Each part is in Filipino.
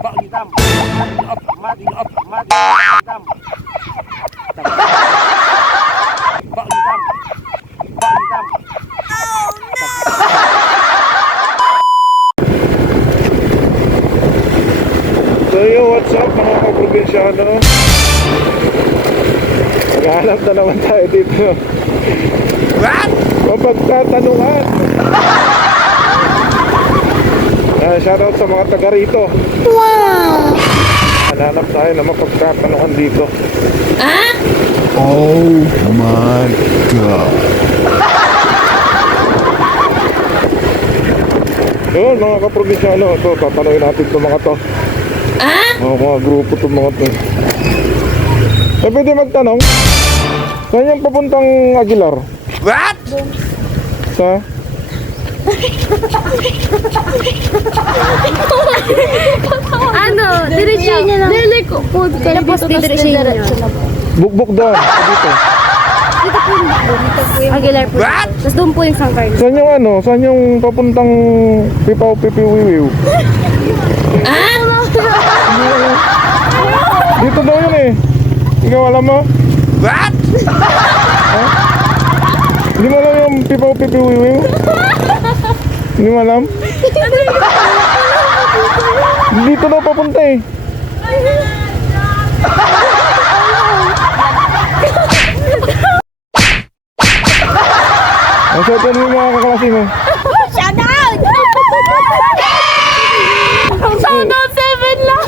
So yo, what's up mga kaprobinsyano? Maghanap na naman tayo dito. What? Mapagtatanungan. Shoutout sa mga taga rito. Wow! Hanap tayo na mapagtatanungan dito. Ah? Oh my God. Yun mga kaprobinsyano, ito tatanungin natin itong mga to. Mga grupo itong mga to. Pwede magtanong, saan yung papuntang Aguilar? What? Sa? Ano? Diretso niya lang. Liliko po. Tapos diretso niya. Bukbuk doon, dito. Dito po yung Aguilar po. What? Tapos doon po yung San Carlos. Saan yung ano? Saan yung papuntang Pipaw Pipiwiwiw? Dito daw yun eh. Ikaw alam mo? What? Ha? Hindi mo alam yung Pipaw Pipiwiwiw? Hindi mo alam? Dito daw papunta eh. Masaya mo yung mga kaklase mo. Shout out! Shout out 7 lang!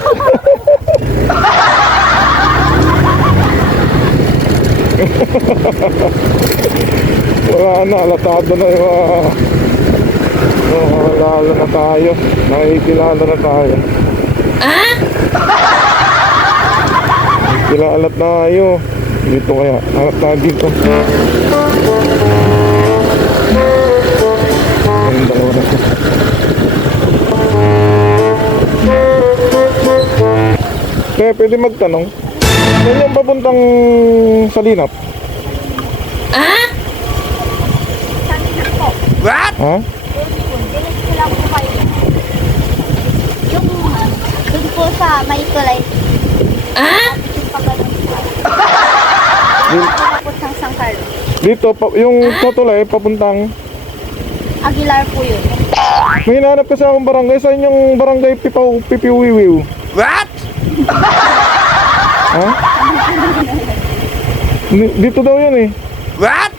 Wala na, alatado na yung lalo na tayo. Nakikilala na tayo. Kilala tayo. Dito kaya, hanap tayo dito. Ang dalawa na ito. Kaya pwede magtanong, saan yung papuntang Salinap? What? Ha? Yung doon po sa Maykulay. Papuntang San Carlos. Dito, yung Totolay, papuntang Aguilar po yun. may hinahanap kasi akong barangay. Saan yung barangay Pipiwiwiw? What? Ha? Dito daw yun eh. What?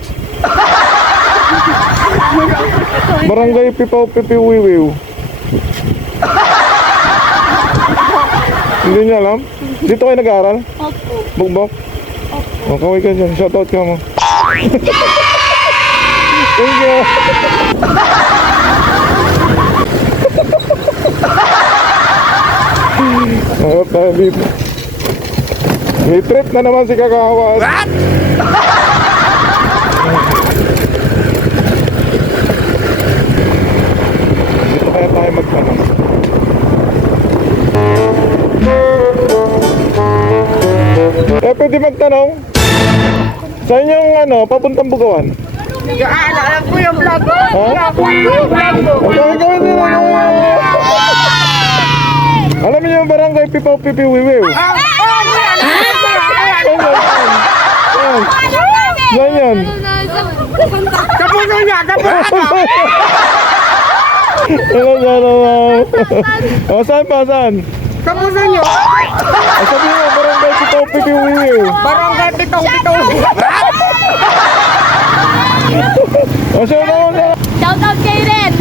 Barangay Pipaw Pipiwiwiw. Hindi niya alam? Dito kayo nag-aaral? Opo. Bukbok? O, kaway ka dyan. Shoutout ka mo. Thank you. Harap tayo dito. May trip na naman si Kakawan. What? Dito kaya tayo magtanong. Pwede magtanong? Saan yung ano, papuntang Bugawan? Alam ko yung vlog ko. Ha? Gawin nila na. Alam niyo yung barangay Pipaw Pipiwiwiw? Yan yan. Kapuso niya, kapuso. O, saan pa, saan? Kapuso niyo. Sabi mo, barangay Pipaw Pipiwiwiw. Barangay Pitong-Pitong. O, shout out na. Shout out kay Ren.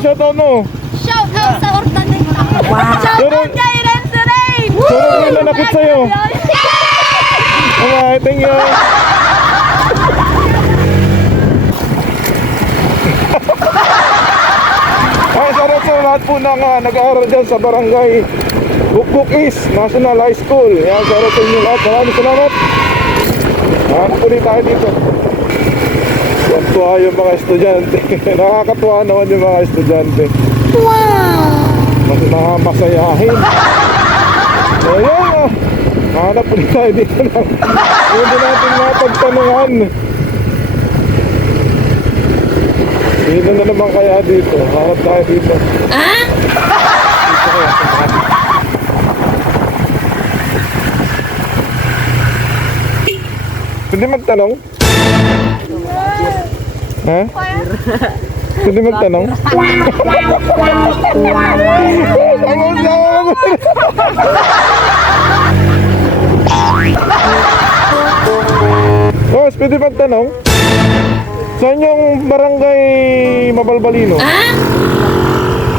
Shout out mo. Shout out sa Ordaneta. Shout out kay Ren sa Rain. Shout out na nakit sa'yo. Alright, thank you. Ay, sarap sa lahat po ng nag-aaral dyan sa barangay Bukbuk East National High School. Yan, sarap sa inyo lahat. Maraming salamat. Ulit tayo dito. Tuwa yung mga estudyante. Nakakatuwa naman yung mga estudyante. Wow. Mas nakamasayahin. Ayan, hanap ulit tayo dito lang. Pwede natin mapagtanungan. Sino na naman kaya dito? Hanap tayo dito. Dito kaya sa mga Pwede magtanong? Ha? Pwede magtanong? Boss, pwede magtanong? Saan yung barangay Mabalbalino?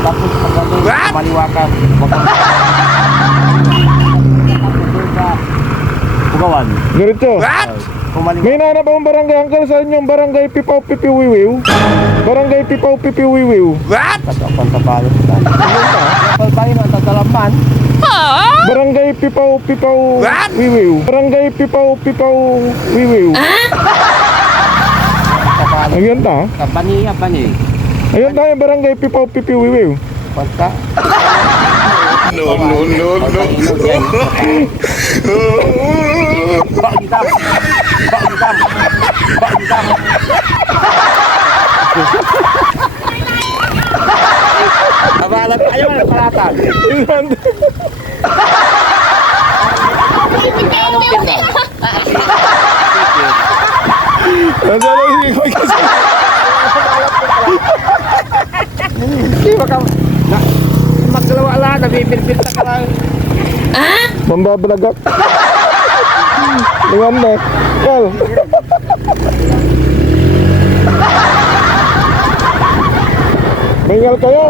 Tapos pag maliwakan. Pugawan. Diretso. Kumaliwakan. May nanap akong barangay. Angkal, saan yung barangay Pipaw Pipiwiwiw? Barangay Pipaw Pipiwiwiw. Katapan sa balit. Kapal tayo na tatalaman. Barangay Pipaw Wiwiw. Barangay Pipaw Wiwiw. Ayun ta. Kapaniya pa niya. Ayun tayo, barangay Pipaw Pipiwiwiw. Pagka. No. Bagdam. Abalan tayo ng palatan. Di ba ka magdalawa lang, nabibirpirta ka lang. Mambabalagat. Ngayon na. Kal. Bingal kayo.